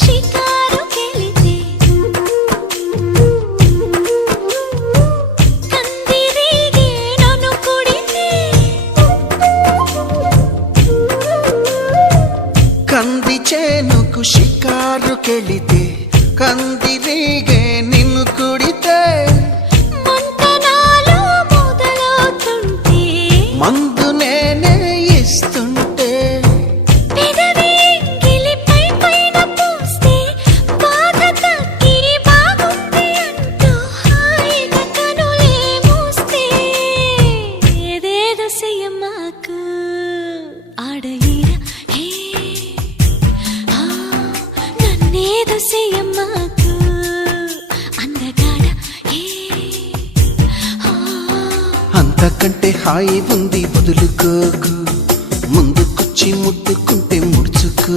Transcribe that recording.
షికారుకెళితే కందిరీగే నన్ను కుడితే కంది చేనుకు షికారుకెళితే కందిరీగే నిన్ను కుడితే మంతనాలు మొదలవుతుంటే మందు నేనే ఇస్తుంటే పెదవి గిలిపై పైన పూస్తే బాధ తగ్గి బాగుంది అంటూ హాయిగా కనులే మూస్తే ఏదేదో చెయ్యమాకు ఆడ ఈడ హే ఆ నన్నేదో చెయ్యమాకు అందగాడ హే ఆ అంతకంటే హాయి ఉంది వదులుకోకు ముందుకొచ్చి ముట్టుకుంటే ముడుచుకో